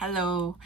Hello,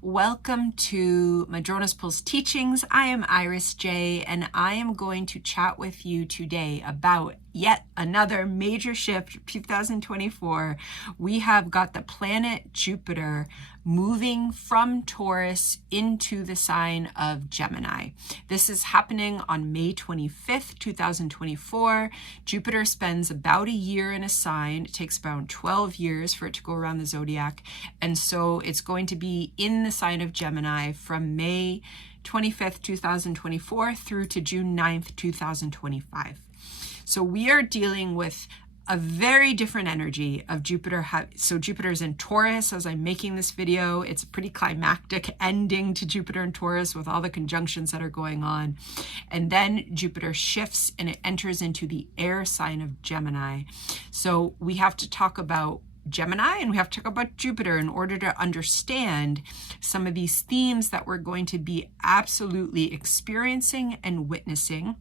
welcome to Madrona's Pulse Teachings. I am Iris J, and I am going to chat with you today about yet another major shift, 2024. We have got the planet Jupiter moving from Taurus into the sign of Gemini. This is happening on May 25th, 2024. Jupiter spends about a year in a sign. It takes about 12 years for it to go around the zodiac. And so it's going to be in the sign of Gemini from May 25th, 2024 through to June 9th, 2025. So we are dealing with a very different energy of Jupiter. So Jupiter's in Taurus as I'm making this video. It's a pretty climactic ending to Jupiter in Taurus with all the conjunctions that are going on. And then Jupiter shifts and it enters into the air sign of Gemini. So we have to talk about Gemini and we have to talk about Jupiter in order to understand some of these themes that we're going to be absolutely experiencing and witnessing.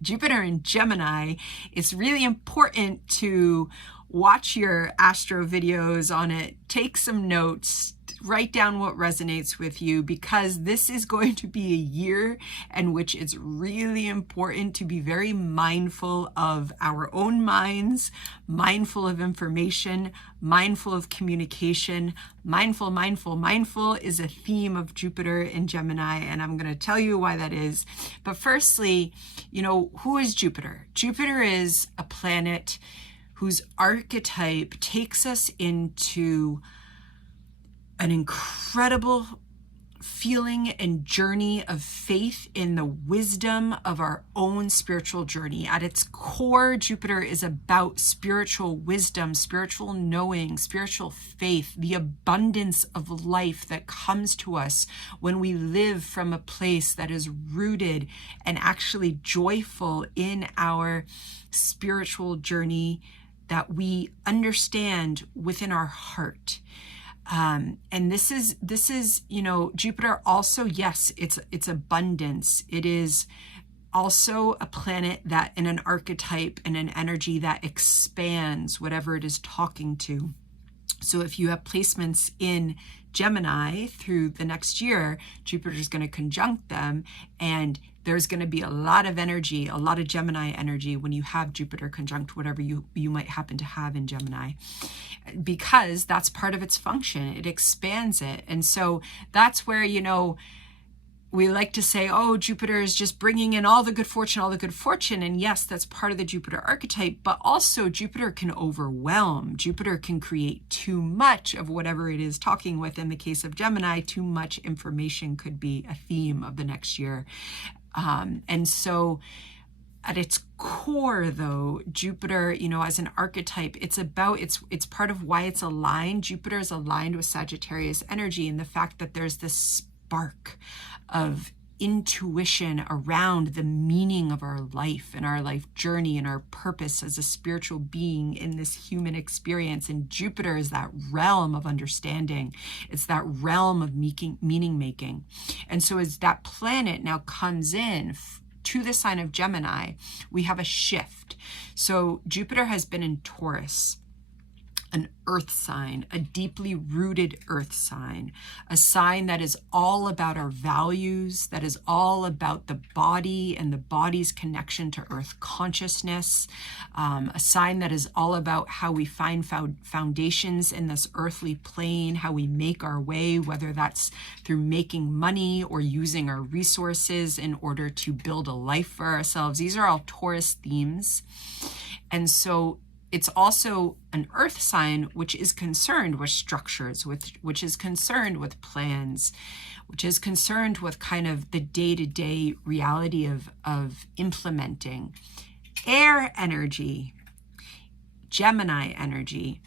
Jupiter in Gemini, it's really important to watch your astro videos on it, take some notes, write down what resonates with you, because this is going to be a year in which it's really important to be very mindful of our own minds, mindful of information, mindful of communication. Mindful is a theme of Jupiter in Gemini, and I'm going to tell you why that is. But firstly, who is Jupiter? Jupiter is a planet whose archetype takes us into an incredible feeling and journey of faith in the wisdom of our own spiritual journey. At its core, Jupiter is about spiritual wisdom, spiritual knowing, spiritual faith, the abundance of life that comes to us when we live from a place that is rooted and actually joyful in our spiritual journey that we understand within our heart. And this is, Jupiter also, yes, it's abundance. It is also a planet that in an archetype and an energy that expands whatever it is talking to. So if you have placements in Gemini through the next year, Jupiter is going to conjunct them, and there's going to be a lot of energy, a lot of Gemini energy when you have Jupiter conjunct whatever you might happen to have in Gemini, because that's part of its function. It expands it. And so that's where, we like to say, oh, Jupiter is just bringing in all the good fortune. And yes, that's part of the Jupiter archetype, but also Jupiter can overwhelm. Jupiter can create too much of whatever it is talking with. In the case of Gemini, too much information could be a theme of the next year. And so at its core, though, Jupiter, as an archetype, it's part of why it's aligned. Jupiter is aligned with Sagittarius energy, and the fact that there's this spark of intuition around the meaning of our life and our life journey and our purpose as a spiritual being in this human experience. And Jupiter is that realm of understanding. It's that realm of meaning making. And so as that planet now comes in to the sign of Gemini, we have a shift. So Jupiter has been in Taurus, an earth sign, a deeply rooted earth sign, a sign that is all about our values, that is all about the body and the body's connection to earth consciousness, a sign that is all about how we find foundations in this earthly plane, how we make our way, whether that's through making money or using our resources in order to build a life for ourselves. These are all Taurus themes. And so it's also an earth sign which is concerned with structures, which is concerned with plans, which is concerned with kind of the day-to-day reality of implementing. Air energy, Gemini energy.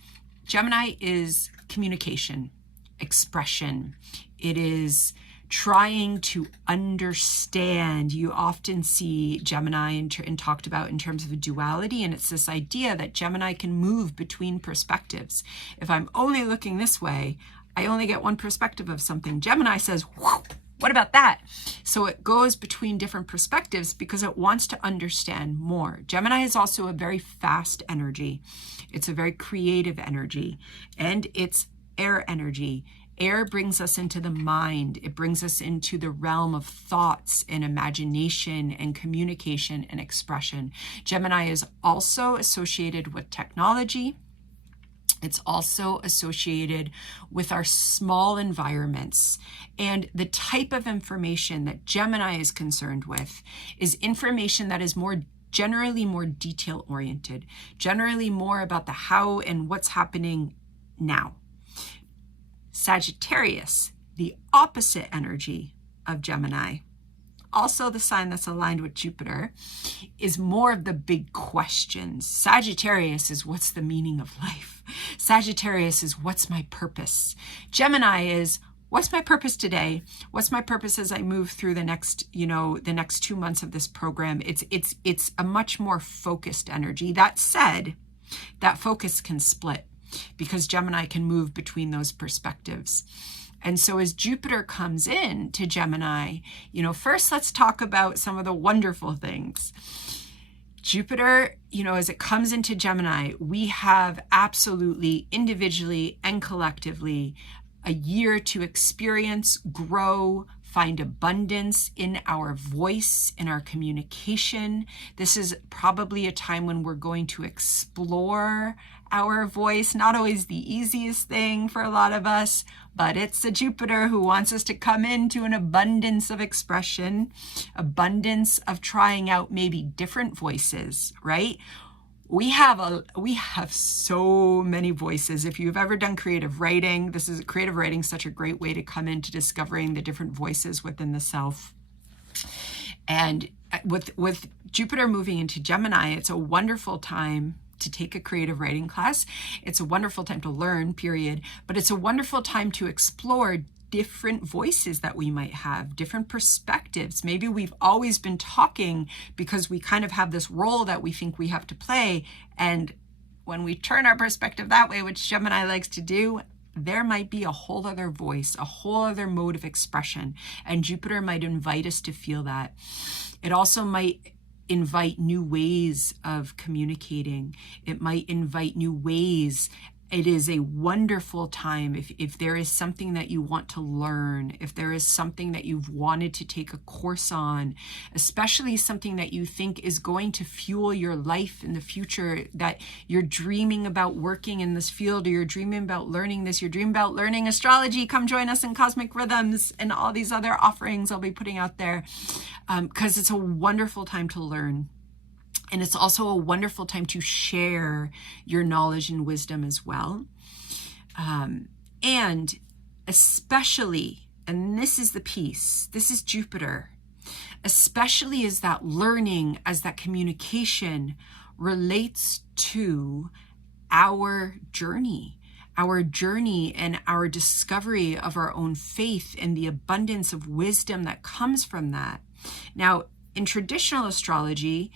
Gemini is communication, expression. It is trying to understand. You often see Gemini and talked about in terms of a duality, and it's this idea that Gemini can move between perspectives. If I'm only looking this way, I only get one perspective of something. Gemini says, whoa, what about that? So it goes between different perspectives because it wants to understand more. Gemini is also a very fast energy. It's a very creative energy, and it's air energy. Air brings us into the mind. It brings us into the realm of thoughts and imagination and communication and expression. Gemini is also associated with technology. It's also associated with our small environments. And the type of information that Gemini is concerned with is information that is generally more detail oriented, generally more about the how and what's happening now. Sagittarius, the opposite energy of Gemini, also the sign that's aligned with Jupiter, is more of the big questions. Sagittarius is, what's the meaning of life? Sagittarius is, what's my purpose? Gemini is, what's my purpose today? What's my purpose as I move through the next 2 months of this program? It's a much more focused energy. That said, that focus can split because Gemini can move between those perspectives. And so as Jupiter comes in to Gemini, first let's talk about some of the wonderful things. Jupiter, as it comes into Gemini, we have absolutely individually and collectively a year to experience, grow, find abundance in our voice, in our communication. This is probably a time when we're going to explore our voice. Not always the easiest thing for a lot of us, but it's a Jupiter who wants us to come into an abundance of expression, abundance of trying out maybe different voices, right? We have so many voices. If you've ever done creative writing, creative writing, such a great way to come into discovering the different voices within the self. And with Jupiter moving into Gemini, it's a wonderful time to take a creative writing class. It's a wonderful time to learn, period. But it's a wonderful time to explore different voices that we might have, different perspectives. Maybe we've always been talking because we kind of have this role that we think we have to play. And when we turn our perspective that way, which Gemini likes to do, there might be a whole other voice, a whole other mode of expression. And Jupiter might invite us to feel that. It also might invite new ways of communicating. It might invite new ways. It is a wonderful time if there is something that you want to learn, if there is something that you've wanted to take a course on, especially something that you think is going to fuel your life in the future, that you're dreaming about working in this field, or you're dreaming about learning this, you're dreaming about learning astrology, come join us in Cosmic Rhythms and all these other offerings I'll be putting out there, because it's a wonderful time to learn. And it's also a wonderful time to share your knowledge and wisdom as well. And especially, and this is the piece, this is Jupiter, especially as that learning, as that communication relates to our journey and our discovery of our own faith and the abundance of wisdom that comes from that. Now, in traditional astrology,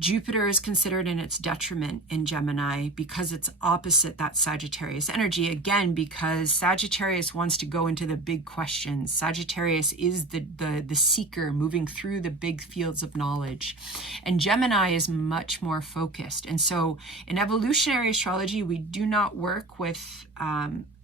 Jupiter is considered in its detriment in Gemini because it's opposite that Sagittarius energy. Again, because Sagittarius wants to go into the big questions. Sagittarius is the seeker moving through the big fields of knowledge. And Gemini is much more focused. And so in evolutionary astrology, we do not work with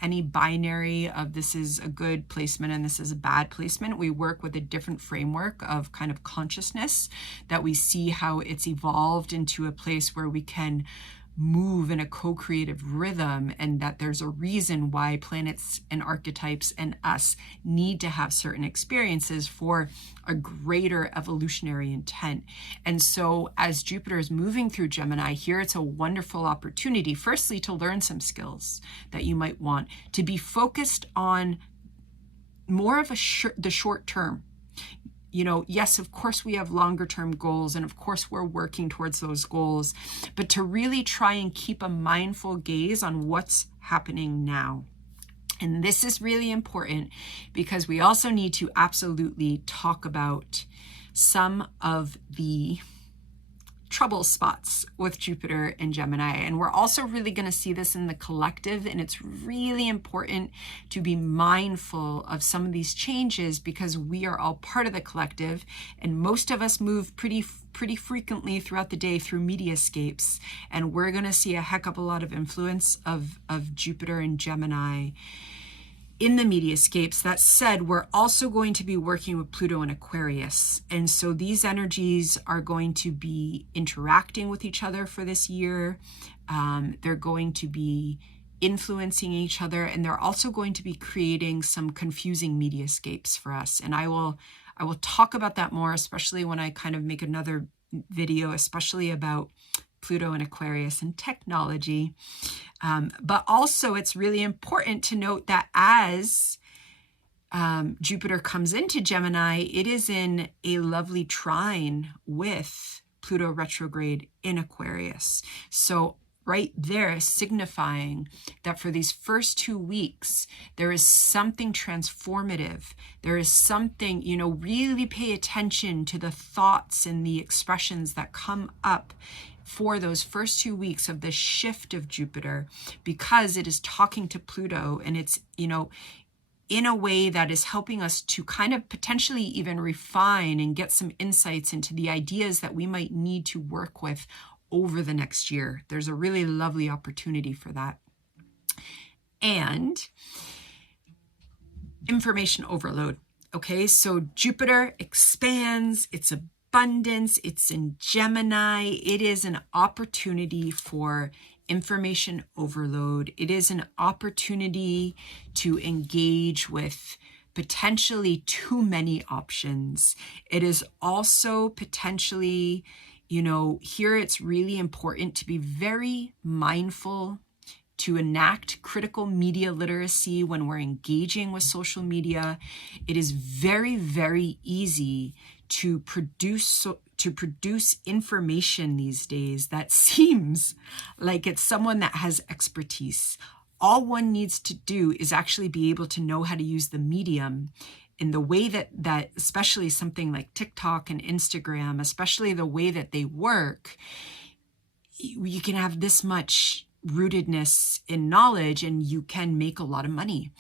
any binary of this is a good placement and this is a bad placement. We work with a different framework of kind of consciousness that we see how it's evolved into a place where we can move in a co-creative rhythm, and that there's a reason why planets and archetypes and us need to have certain experiences for a greater evolutionary intent. And so as Jupiter is moving through Gemini here, it's a wonderful opportunity, firstly, to learn some skills that you might want, to be focused on more of the short term. Yes, of course we have longer term goals, and of course we're working towards those goals, but to really try and keep a mindful gaze on what's happening now. And this is really important because we also need to absolutely talk about some of the trouble spots with Jupiter and Gemini. And we're also really going to see this in the collective. And it's really important to be mindful of some of these changes because we are all part of the collective. And most of us move pretty frequently throughout the day through mediascapes. And we're going to see a heck of a lot of influence of Jupiter and Gemini in the mediascapes. That said, we're also going to be working with Pluto and Aquarius. And so these energies are going to be interacting with each other for this year. They're going to be influencing each other, and they're also going to be creating some confusing mediascapes for us. And I will talk about that more, especially when I kind of make another video, especially about Pluto and Aquarius and technology. But also it's really important to note that as Jupiter comes into Gemini, it is in a lovely trine with Pluto retrograde in Aquarius. So right there signifying that for these first 2 weeks, there is something transformative. There is something, really pay attention to the thoughts and the expressions that come up for those first 2 weeks of the shift of Jupiter, because it is talking to Pluto, and it's, in a way that is helping us to kind of potentially even refine and get some insights into the ideas that we might need to work with over the next year. There's a really lovely opportunity for that. And information overload. Okay, so Jupiter expands, it's abundance, it's in Gemini. It is an opportunity for information overload. It is an opportunity to engage with potentially too many options. It is also potentially, here it's really important to be very mindful, to enact critical media literacy when we're engaging with social media. It is very, very easy to produce information these days that seems like it's someone that has expertise. All one needs to do is actually be able to know how to use the medium in the way that especially something like TikTok and Instagram, especially the way that they work. You can have this much rootedness in knowledge and you can make a lot of money,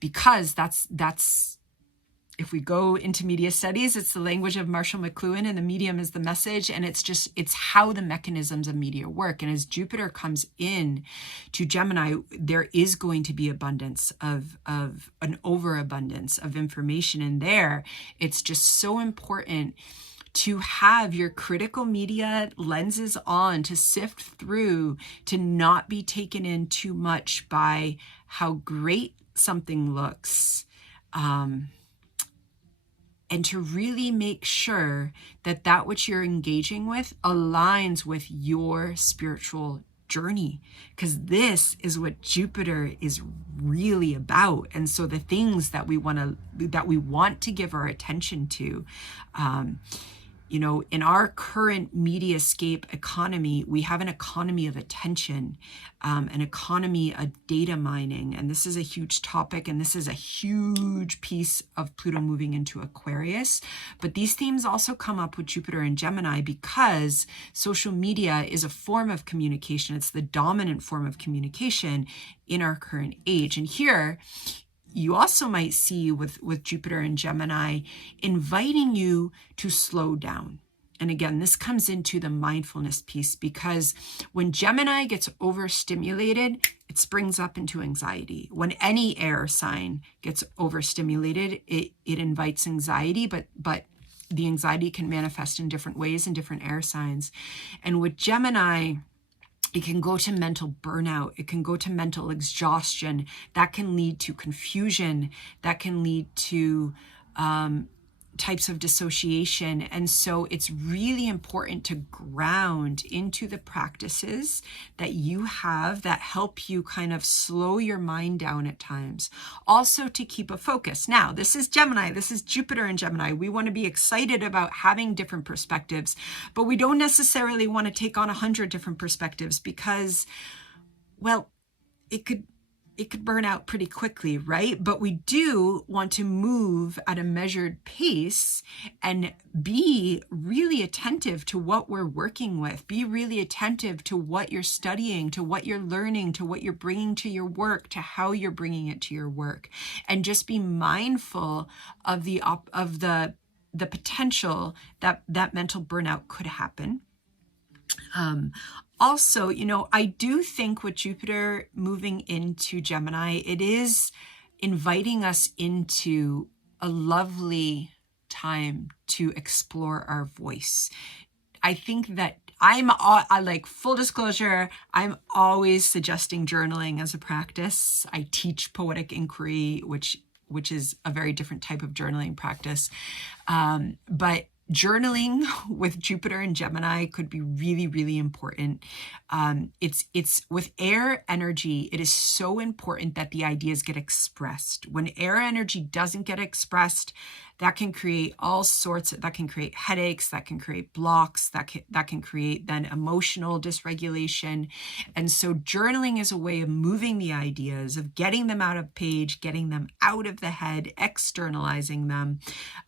because that's if we go into media studies, it's the language of Marshall McLuhan, and the medium is the message. And it's how the mechanisms of media work. And as Jupiter comes in to Gemini, there is going to be abundance of an overabundance of information in there. It's just so important to have your critical media lenses on, to sift through, to not be taken in too much by how great something looks. And to really make sure that which you're engaging with aligns with your spiritual journey, because this is what Jupiter is really about. And so the things that we want to give our attention to, in our current mediascape economy, we have an economy of attention, an economy of data mining. And this is a huge topic, and this is a huge piece of Pluto moving into Aquarius. But these themes also come up with Jupiter and Gemini, because social media is a form of communication. It's the dominant form of communication in our current age. And here, you also might see with Jupiter and Gemini inviting you to slow down. And again, this comes into the mindfulness piece, because when Gemini gets overstimulated, it springs up into anxiety. When any air sign gets overstimulated, it invites anxiety, but the anxiety can manifest in different ways in different air signs. And with Gemini, it can go to mental burnout. It can go to mental exhaustion. That can lead to confusion. That can lead to types of dissociation. And so it's really important to ground into the practices that you have that help you kind of slow your mind down at times. Also to keep a focus. Now, this is Gemini. This is Jupiter in Gemini. We want to be excited about having different perspectives, but we don't necessarily want to take on 100 different perspectives, because, well, it could burn out pretty quickly, right? But we do want to move at a measured pace and be really attentive to what we're working with. Be really attentive to what you're studying, to what you're learning, to what you're bringing to your work, to how you're bringing it to your work. And just be mindful of the potential that mental burnout could happen. Also, I do think with Jupiter moving into Gemini, it is inviting us into a lovely time to explore our voice. I think that I like, full disclosure, I'm always suggesting journaling as a practice. I teach poetic inquiry, which is a very different type of journaling practice. But journaling with Jupiter and Gemini could be really, really important. It's with air energy, it is so important that the ideas get expressed. When air energy doesn't get expressed, that can create that can create headaches, that can create blocks, that can create then emotional dysregulation. And so journaling is a way of moving the ideas, of getting them out of page, getting them out of the head, externalizing them.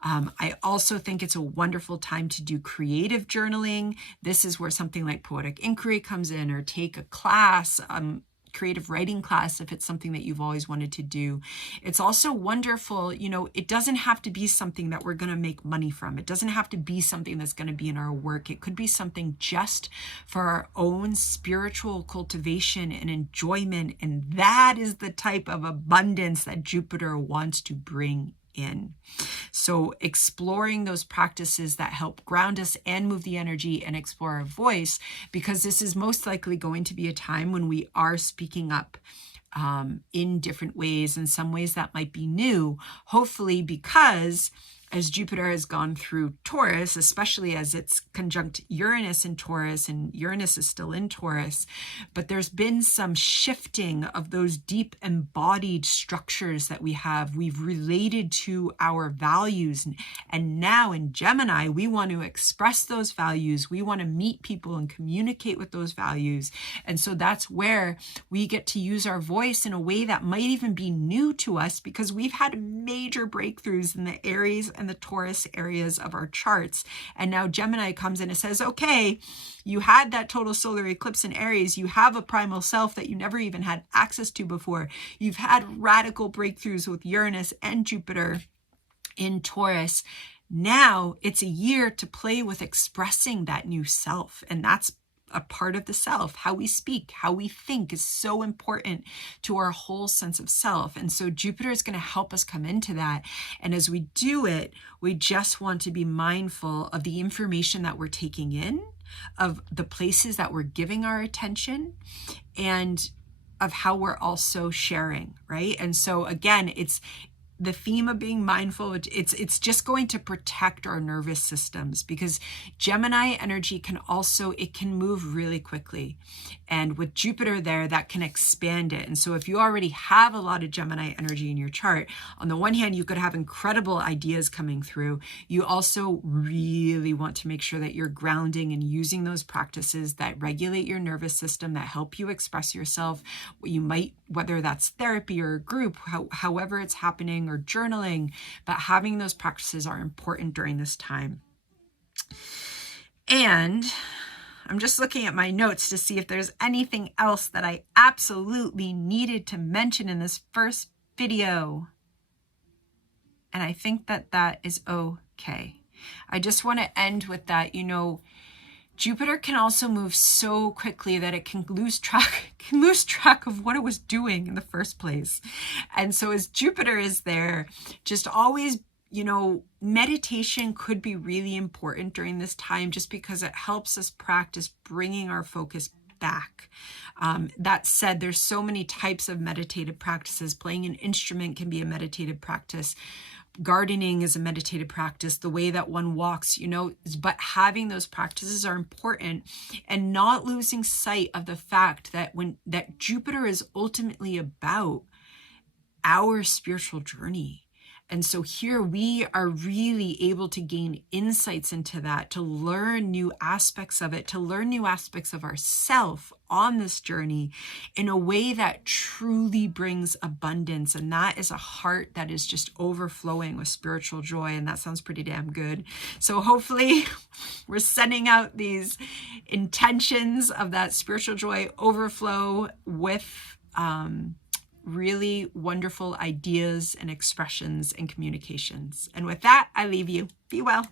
I also think it's a wonderful time to do creative journaling. This is where something like poetic inquiry comes in, or take a class, creative writing class if it's something that you've always wanted to do. It's also wonderful, it doesn't have to be something that we're going to make money from. It doesn't have to be something that's going to be in our work. It could be something just for our own spiritual cultivation and enjoyment. And that is the type of abundance that Jupiter wants to bring in. So exploring those practices that help ground us and move the energy and explore our voice, because this is most likely going to be a time when we are speaking up in different ways, in some ways that might be new, hopefully, because as Jupiter has gone through Taurus, especially as it's conjunct Uranus in Taurus, and Uranus is still in Taurus, but there's been some shifting of those deep embodied structures that we've related to our values. And now in Gemini, we want to express those values. We want to meet people and communicate with those values. And so that's where we get to use our voice in a way that might even be new to us, because we've had major breakthroughs in the Aries and the Taurus areas of our charts. And now Gemini comes in and says, okay, you had that total solar eclipse in Aries. You have a primal self that you never even had access to before. You've had radical breakthroughs with Uranus and Jupiter in Taurus. Now it's a year to play with expressing that new self. And that's a part of the self. How we speak, how we think is so important to our whole sense of self. And so Jupiter is going to help us come into that. And as we do it, we just want to be mindful of the information that we're taking in, of the places that we're giving our attention, and of how we're also sharing, right? And so again, it's the theme of being mindful. It's just going to protect our nervous systems, because Gemini energy can move really quickly. And with Jupiter there, that can expand it. And so if you already have a lot of Gemini energy in your chart, on the one hand, you could have incredible ideas coming through. You also really want to make sure that you're grounding and using those practices that regulate your nervous system, that help you express yourself. You might, whether that's therapy or a group, however it's happening, or journaling, but having those practices are important during this time. And I'm just looking at my notes to see if there's anything else that I absolutely needed to mention in this first video. And I think that is okay. I just want to end with that, Jupiter can also move so quickly that it can lose track of what it was doing in the first place. And so as Jupiter is there, just always, meditation could be really important during this time, just because it helps us practice bringing our focus back. That said, there's so many types of meditative practices. Playing an instrument can be a meditative practice. Gardening is a meditative practice, the way that one walks, but having those practices are important, and not losing sight of the fact that that Jupiter is ultimately about our spiritual journey. And so here we are really able to gain insights into that, to learn new aspects of it, to learn new aspects of ourself on this journey in a way that truly brings abundance. And that is a heart that is just overflowing with spiritual joy. And that sounds pretty damn good. So hopefully we're sending out these intentions of that spiritual joy overflow with really wonderful ideas and expressions and communications. And with that, I leave you. Be well.